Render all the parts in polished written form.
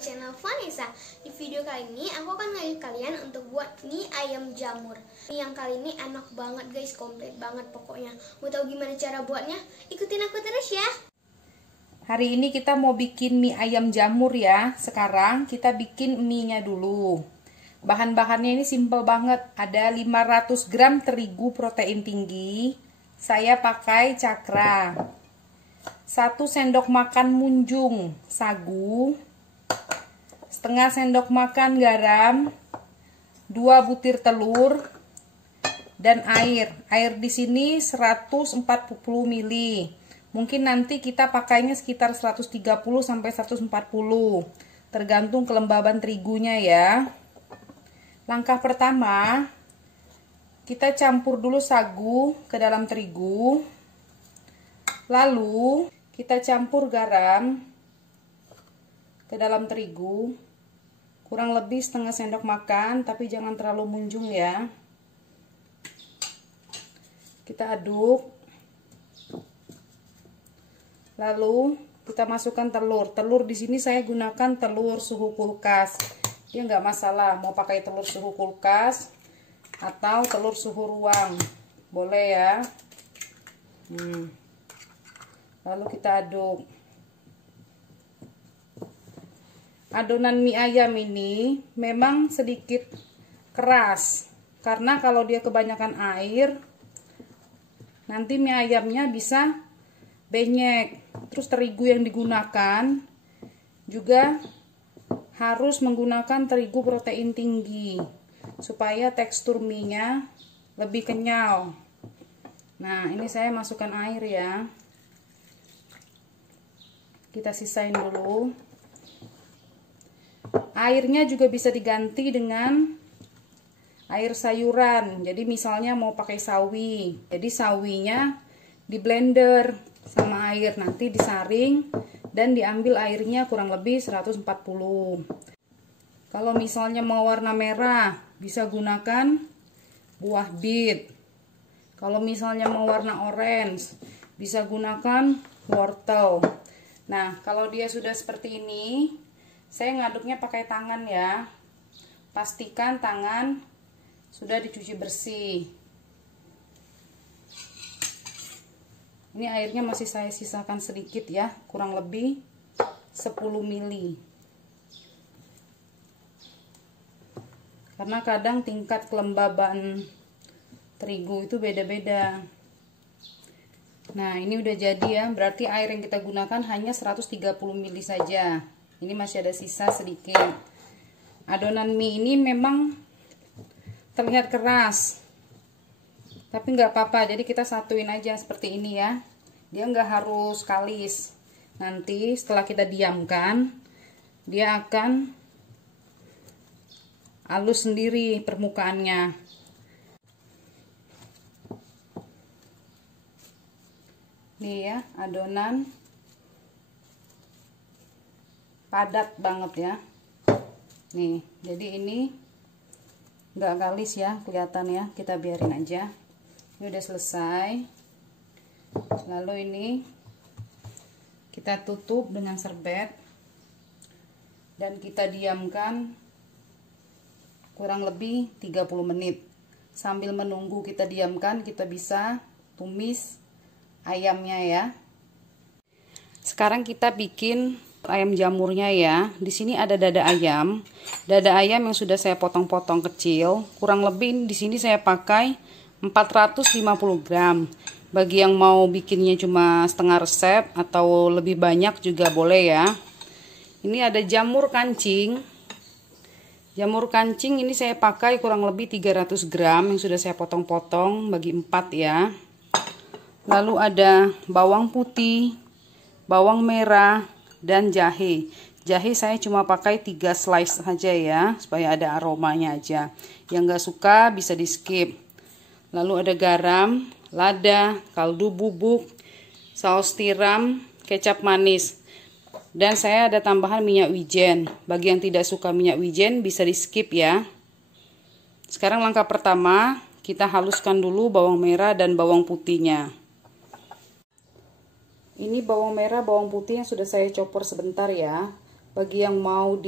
channel Vanessa. Di video kali ini aku akan ngajak kalian untuk buat mie ayam jamur. Mie yang kali ini enak banget guys, komplit banget pokoknya. Mau tahu gimana cara buatnya? Ikutin aku terus ya. Hari ini kita mau bikin mie ayam jamur ya. Sekarang kita bikin mie-nya dulu. Bahan-bahannya ini simple banget. Ada 500 gram terigu protein tinggi. Saya pakai cakra. 1 sendok makan munjung sagu, setengah sendok makan garam, 2 butir telur, dan air. Air di sini 140 ml. Mungkin nanti kita pakainya sekitar 130 sampai 140. Tergantung kelembaban terigunya ya. Langkah pertama, kita campur dulu sagu ke dalam terigu. Lalu kita campur garam ke dalam terigu, kurang lebih setengah sendok makan, tapi jangan terlalu munjung ya. Kita aduk. Lalu kita masukkan telur. Telur di sini saya gunakan telur suhu kulkas. Dia nggak masalah mau pakai telur suhu kulkas atau telur suhu ruang, boleh ya. Lalu kita aduk. Adonan mie ayam ini memang sedikit keras, karena kalau dia kebanyakan air, nanti mie ayamnya bisa benyek. Terus terigu yang digunakan juga harus menggunakan terigu protein tinggi, supaya tekstur mie-nya lebih kenyal. Nah, ini saya masukkan air ya. Kita sisain dulu. Airnya juga bisa diganti dengan air sayuran. Jadi misalnya mau pakai sawi, jadi sawinya di blender sama air, nanti disaring dan diambil airnya kurang lebih 140. Kalau misalnya mau warna merah, bisa gunakan buah bit. Kalau misalnya mau warna orange, bisa gunakan wortel. Nah, kalau dia sudah seperti ini, saya ngaduknya pakai tangan ya. Pastikan tangan sudah dicuci bersih. Ini airnya masih saya sisakan sedikit ya, kurang lebih 10 ml. Karena kadang tingkat kelembaban terigu itu beda-beda. Nah, ini udah jadi ya, berarti air yang kita gunakan hanya 130 ml saja. Ini masih ada sisa sedikit. Adonan mie ini memang terlihat keras, tapi nggak apa-apa, jadi kita satuin aja seperti ini ya. Dia nggak harus kalis. Nanti setelah kita diamkan, dia akan halus sendiri permukaannya. Nih ya, adonan padat banget ya. Nih, jadi ini nggak kalis ya, kelihatan ya. Kita biarin aja. Ini udah selesai. Lalu ini kita tutup dengan serbet dan kita diamkan kurang lebih 30 menit. Sambil menunggu kita diamkan, kita bisa tumis ayamnya ya. Sekarang kita bikin ayam jamurnya ya. Di sini ada dada ayam. Dada ayam yang sudah saya potong-potong kecil. Kurang lebih di sini saya pakai 450 gram. Bagi yang mau bikinnya cuma setengah resep atau lebih banyak juga boleh ya. Ini ada jamur kancing. Jamur kancing ini saya pakai kurang lebih 300 gram yang sudah saya potong-potong bagi 4 ya. Lalu ada bawang putih, bawang merah, dan jahe. Jahe saya cuma pakai 3 slice saja ya, supaya ada aromanya aja. Yang nggak suka bisa di skip. Lalu ada garam, lada, kaldu bubuk, saus tiram, kecap manis. Dan saya ada tambahan minyak wijen. Bagi yang tidak suka minyak wijen bisa di skip ya. Sekarang langkah pertama, kita haluskan dulu bawang merah dan bawang putihnya. Ini bawang merah, bawang putih yang sudah saya chopper sebentar ya. Bagi yang mau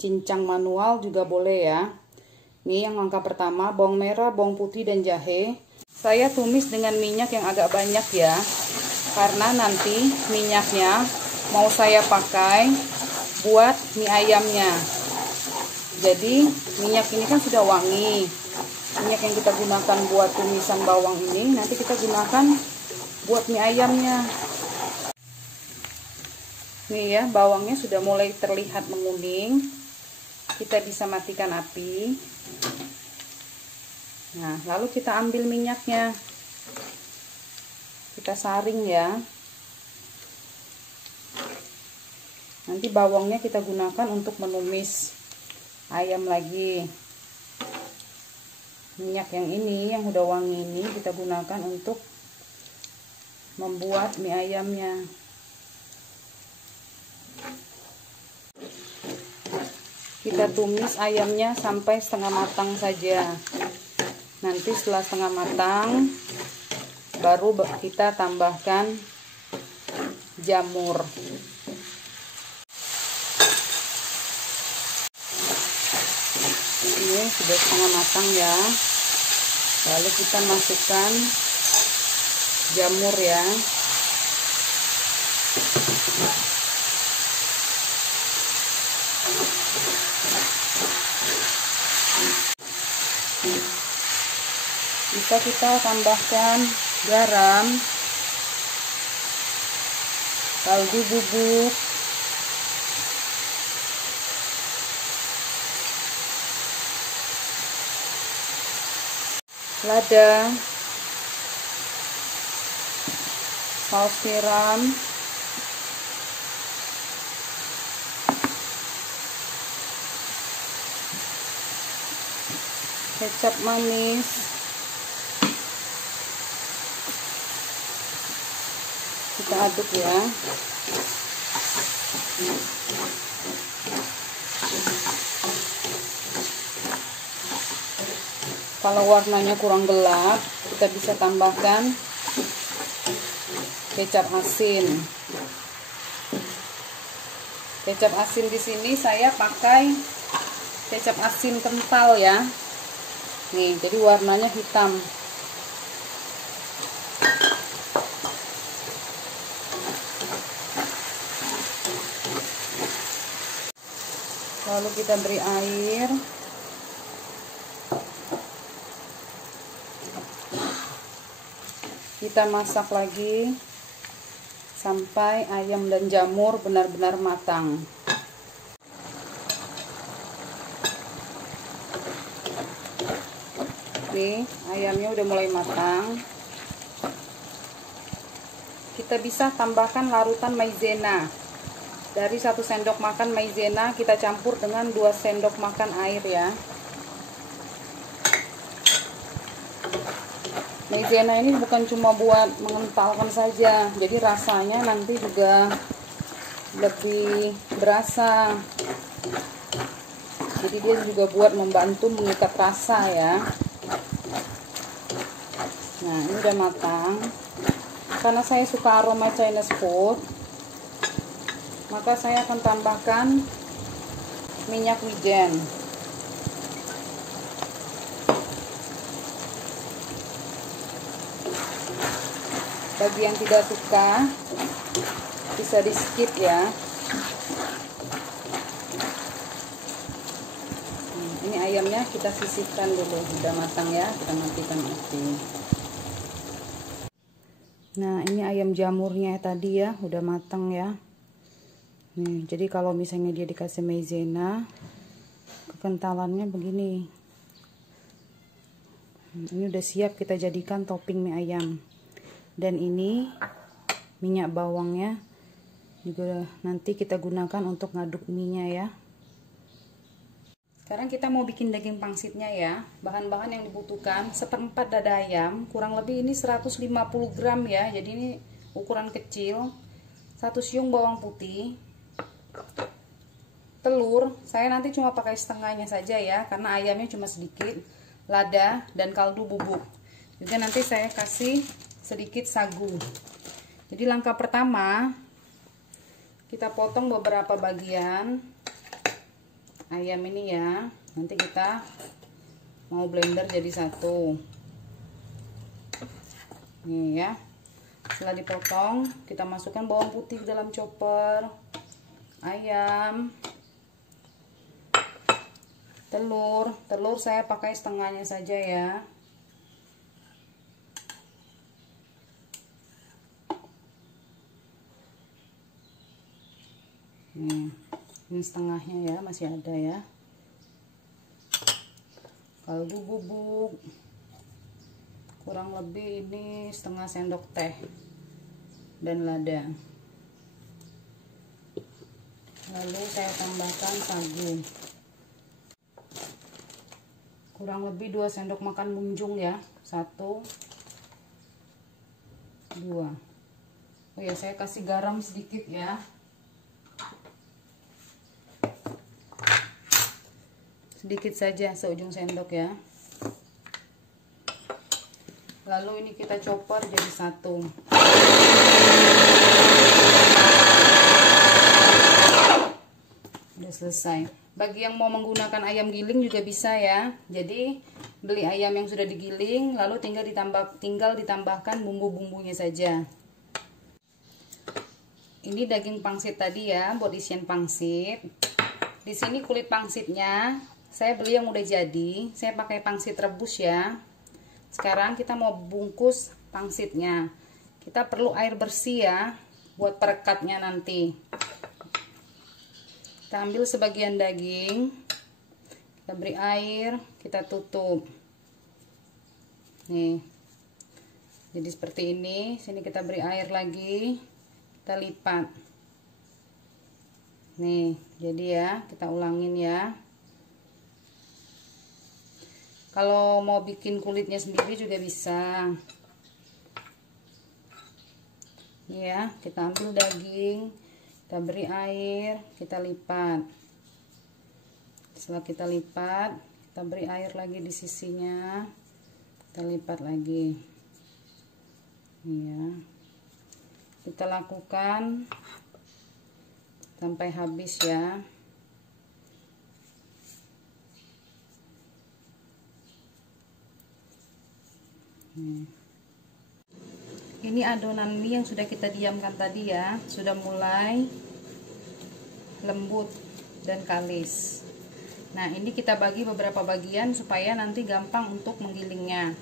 cincang manual juga boleh ya. Ini yang langkah pertama, bawang merah, bawang putih, dan jahe. Saya tumis dengan minyak yang agak banyak ya, karena nanti minyaknya mau saya pakai buat mie ayamnya. Jadi minyak ini kan sudah wangi. Minyak yang kita gunakan buat tumisan bawang ini nanti kita gunakan buat mie ayamnya. Nih ya, bawangnya sudah mulai terlihat menguning. Kita bisa matikan api. Nah, lalu kita ambil minyaknya. Kita saring ya. Nanti bawangnya kita gunakan untuk menumis ayam lagi. Minyak yang ini, yang udah wangi ini, kita gunakan untuk membuat mie ayamnya. Kita tumis ayamnya sampai setengah matang saja. Nanti setelah setengah matang, baru kita tambahkan jamur. Ini sudah setengah matang ya. Lalu kita masukkan jamur ya. Bisa kita tambahkan garam, kaldu bubuk, lada, saus tiram, kecap manis. Kita aduk ya. Kalau warnanya kurang gelap, kita bisa tambahkan kecap asin. Kecap asin di sini saya pakai kecap asin kental ya. Nih, jadi warnanya hitam. Lalu kita beri air. Kita masak lagi sampai ayam dan jamur benar-benar matang. Nih, ayamnya udah mulai matang. Kita bisa tambahkan larutan maizena. Dari 1 sendok makan maizena kita campur dengan 2 sendok makan air ya. Maizena ini bukan cuma buat mengentalkan saja, jadi rasanya nanti juga lebih berasa. Jadi dia juga buat membantu mengikat rasa ya. Nah, ini udah matang. Karena saya suka aroma Chinese food, maka saya akan tambahkan minyak wijen. Bagi yang tidak suka bisa di skip ya. Ini ayamnya kita sisihkan dulu, sudah matang ya, kita matikan api. Nah, ini ayam jamurnya tadi ya, udah matang ya. Nih, jadi kalau misalnya dia dikasih maizena, kekentalannya begini. Ini udah siap kita jadikan topping mie ayam. Dan ini minyak bawangnya juga nanti kita gunakan untuk ngaduk mie-nya ya. Sekarang kita mau bikin daging pangsitnya ya. Bahan-bahan yang dibutuhkan 1/4 dada ayam, kurang lebih ini 150 gram ya. Jadi ini ukuran kecil. 1 siung bawang putih. Telur, saya nanti cuma pakai setengahnya saja ya, karena ayamnya cuma sedikit. Lada dan kaldu bubuk. Juga nanti saya kasih sedikit sagu. Jadi langkah pertama kita potong beberapa bagian ayam ini ya. Nanti kita mau blender jadi satu. Nih ya. Setelah dipotong, kita masukkan bawang putih ke dalam chopper, ayam, telur saya pakai setengahnya saja ya. Nih, ini setengahnya ya, masih ada ya. Kaldu bubuk kurang lebih ini setengah sendok teh dan lada. Lalu saya tambahkan sagu kurang lebih 2 sendok makan munjung ya. 1 2. Oh ya, saya kasih garam sedikit ya. Sedikit saja, seujung sendok ya. Lalu ini kita chopper jadi satu. Udah selesai. Bagi yang mau menggunakan ayam giling juga bisa ya. Jadi beli ayam yang sudah digiling, lalu tinggal ditambahkan bumbu-bumbunya saja. Ini daging pangsit tadi ya, buat isian pangsit. Di sini kulit pangsitnya saya beli yang udah jadi, saya pakai pangsit rebus ya. Sekarang kita mau bungkus pangsitnya. Kita perlu air bersih ya, buat perekatnya nanti. Kita ambil sebagian daging, kita beri air, kita tutup. Nih, jadi seperti ini. Sini kita beri air lagi, kita lipat. Nih, jadi ya, kita ulangin ya. Kalau mau bikin kulitnya sendiri juga bisa. Ya, kita ambil daging, kita beri air, kita lipat. Setelah kita lipat, kita beri air lagi di sisinya, kita lipat lagi. Ya, kita lakukan sampai habis ya. Ini adonan mie yang sudah kita diamkan tadi ya, sudah mulai lembut dan kalis. Nah, ini kita bagi beberapa bagian supaya nanti gampang untuk menggilingnya.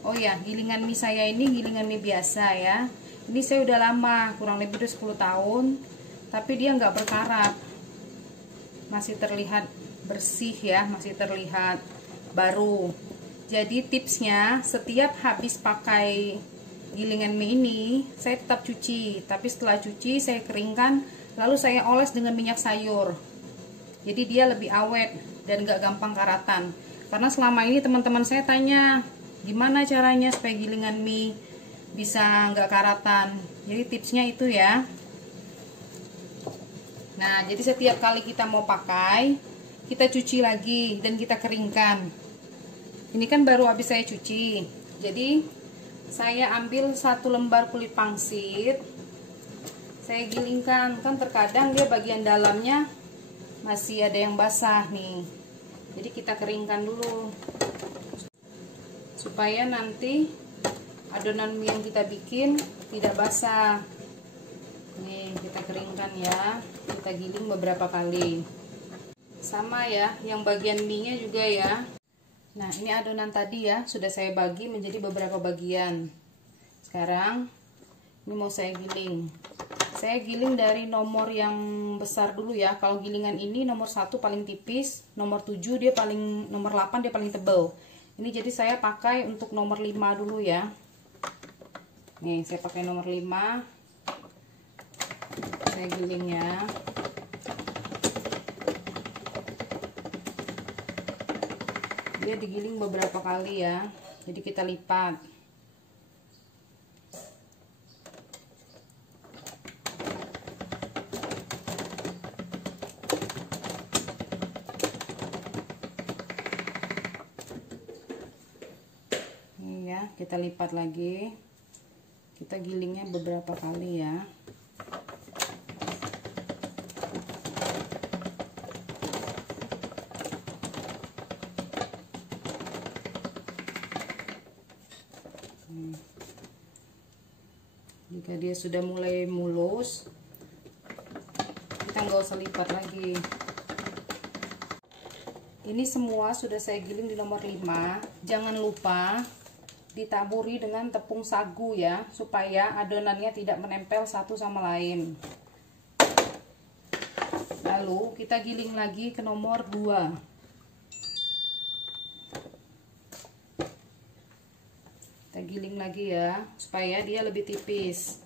Oh ya, gilingan mie saya ini gilingan mie biasa ya. Ini saya udah lama, kurang lebih udah 10 tahun, tapi dia nggak berkarat. Masih terlihat bersih ya, masih terlihat baru. Jadi tipsnya, setiap habis pakai gilingan mie ini, saya tetap cuci. Tapi setelah cuci, saya keringkan, lalu saya oles dengan minyak sayur. Jadi dia lebih awet dan gak gampang karatan. Karena selama ini teman-teman saya tanya, gimana caranya supaya gilingan mie bisa gak karatan. Jadi tipsnya itu ya. Nah, jadi setiap kali kita mau pakai, kita cuci lagi dan kita keringkan. Ini kan baru habis saya cuci. Jadi saya ambil 1 lembar kulit pangsit, saya gilingkan. Kan terkadang dia bagian dalamnya masih ada yang basah nih. Jadi kita keringkan dulu supaya nanti adonan mie yang kita bikin tidak basah. Nih, kita keringkan ya. Kita giling beberapa kali. Sama ya, yang bagian mie-nya juga ya. Nah, ini adonan tadi ya, sudah saya bagi menjadi beberapa bagian. Sekarang ini mau saya giling. Saya giling dari nomor yang besar dulu ya. Kalau gilingan ini nomor 1 paling tipis, nomor 7 dia paling, nomor 8 dia paling tebal. Ini jadi saya pakai untuk nomor 5 dulu ya. Nih, saya pakai nomor 5. Saya giling ya. Dia digiling beberapa kali ya, jadi kita lipat. Ini ya, kita lipat lagi. Kita gilingnya beberapa kali ya. Jika dia sudah mulai mulus, kita nggak usah lipat lagi. Ini semua sudah saya giling di nomor 5. Jangan lupa ditaburi dengan tepung sagu ya, supaya adonannya tidak menempel satu sama lain. Lalu kita giling lagi ke nomor 2. Kita giling lagi ya, supaya dia lebih tipis.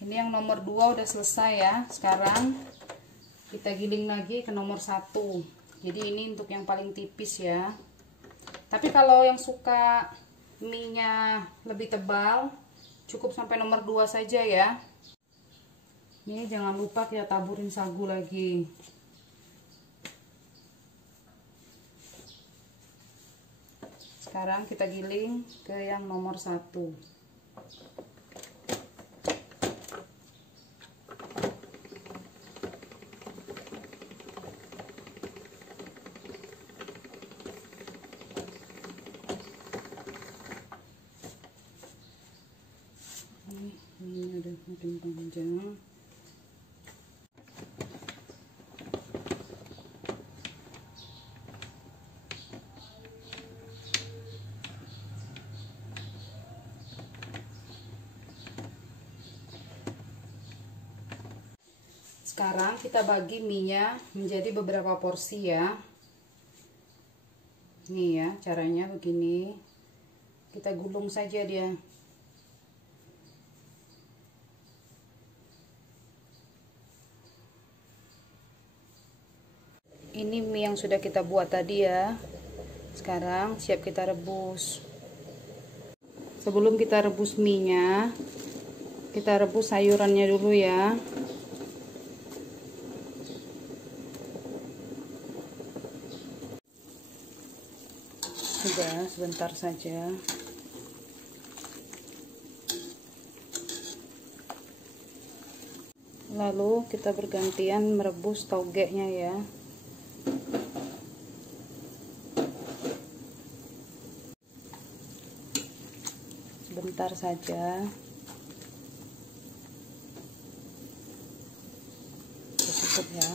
Ini yang nomor 2 udah selesai ya. Sekarang kita giling lagi ke nomor 1. Jadi ini untuk yang paling tipis ya. Tapi kalau yang suka mie-nya lebih tebal, cukup sampai nomor 2 saja ya. Ini jangan lupa kita taburin sagu lagi. Sekarang kita giling ke yang nomor 1. Ini udah makin panjang. Sekarang kita bagi mie-nya menjadi beberapa porsi ya. Nih ya, caranya begini. Kita gulung saja dia. Ini mie yang sudah kita buat tadi ya. Sekarang siap kita rebus. Sebelum kita rebus mie-nya, kita rebus sayurannya dulu ya. Sudah, sebentar saja. Lalu kita bergantian merebus togenya ya. Sebentar saja. Cukup ya.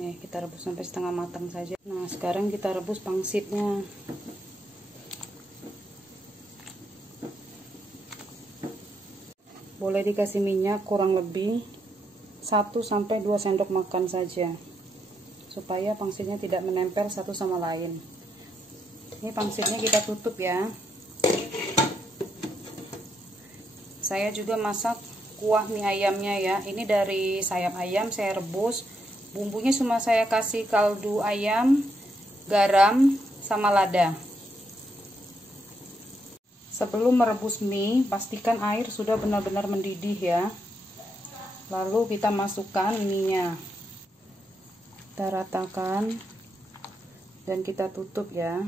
Nih, kita rebus sampai setengah matang saja. Nah, sekarang kita rebus pangsitnya. Boleh dikasih minyak kurang lebih 1-2 sendok makan saja, supaya pangsitnya tidak menempel satu sama lain. Ini pangsitnya kita tutup ya. Saya juga masak kuah mie ayamnya ya. Ini dari sayap ayam saya rebus. Bumbunya cuma saya kasih kaldu ayam, garam, sama lada. Sebelum merebus mie, pastikan air sudah benar-benar mendidih ya. Lalu kita masukkan mie-nya. Kita ratakan dan kita tutup ya.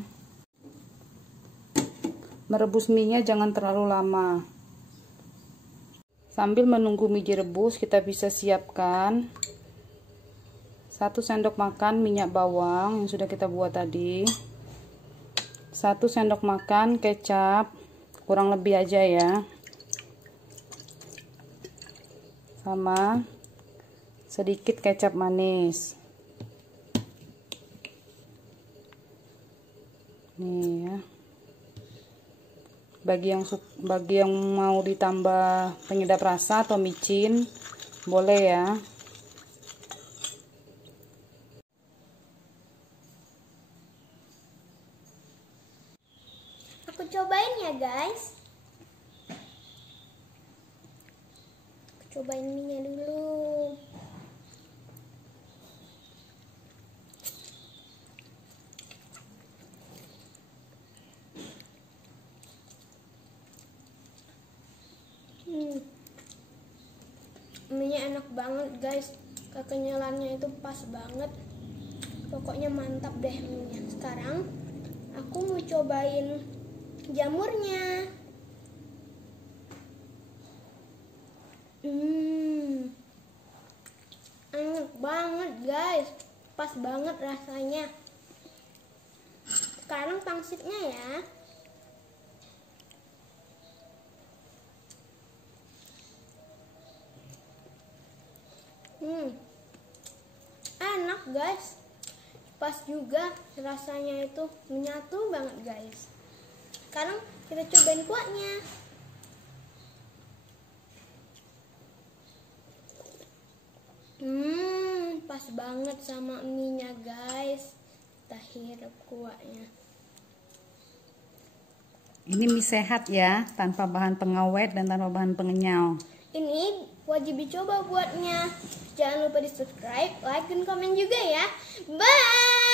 Merebus mie-nya jangan terlalu lama. Sambil menunggu mie direbus, kita bisa siapkan 1 sendok makan minyak bawang yang sudah kita buat tadi, 1 sendok makan kecap, kurang lebih aja ya, sama sedikit kecap manis. Nih ya. Bagi yang mau ditambah penyedap rasa atau micin boleh ya. Aku cobain ya guys. Aku cobain mie-nya dulu. Mie-nya enak banget guys, kekenyalannya itu pas banget, pokoknya mantap deh mie-nya. Sekarang aku mau cobain jamurnya. Enak banget guys, pas banget rasanya. Sekarang pangsitnya ya. Enak guys, pas juga rasanya itu menyatu banget guys. Sekarang kita cobain kuahnya. Pas banget sama mie-nya guys. Kita hirup kuahnya. Ini mie sehat ya, tanpa bahan pengawet dan tanpa bahan pengenyal. Ini wajib dicoba buatnya. Jangan lupa di subscribe, like, dan komen juga ya. Bye!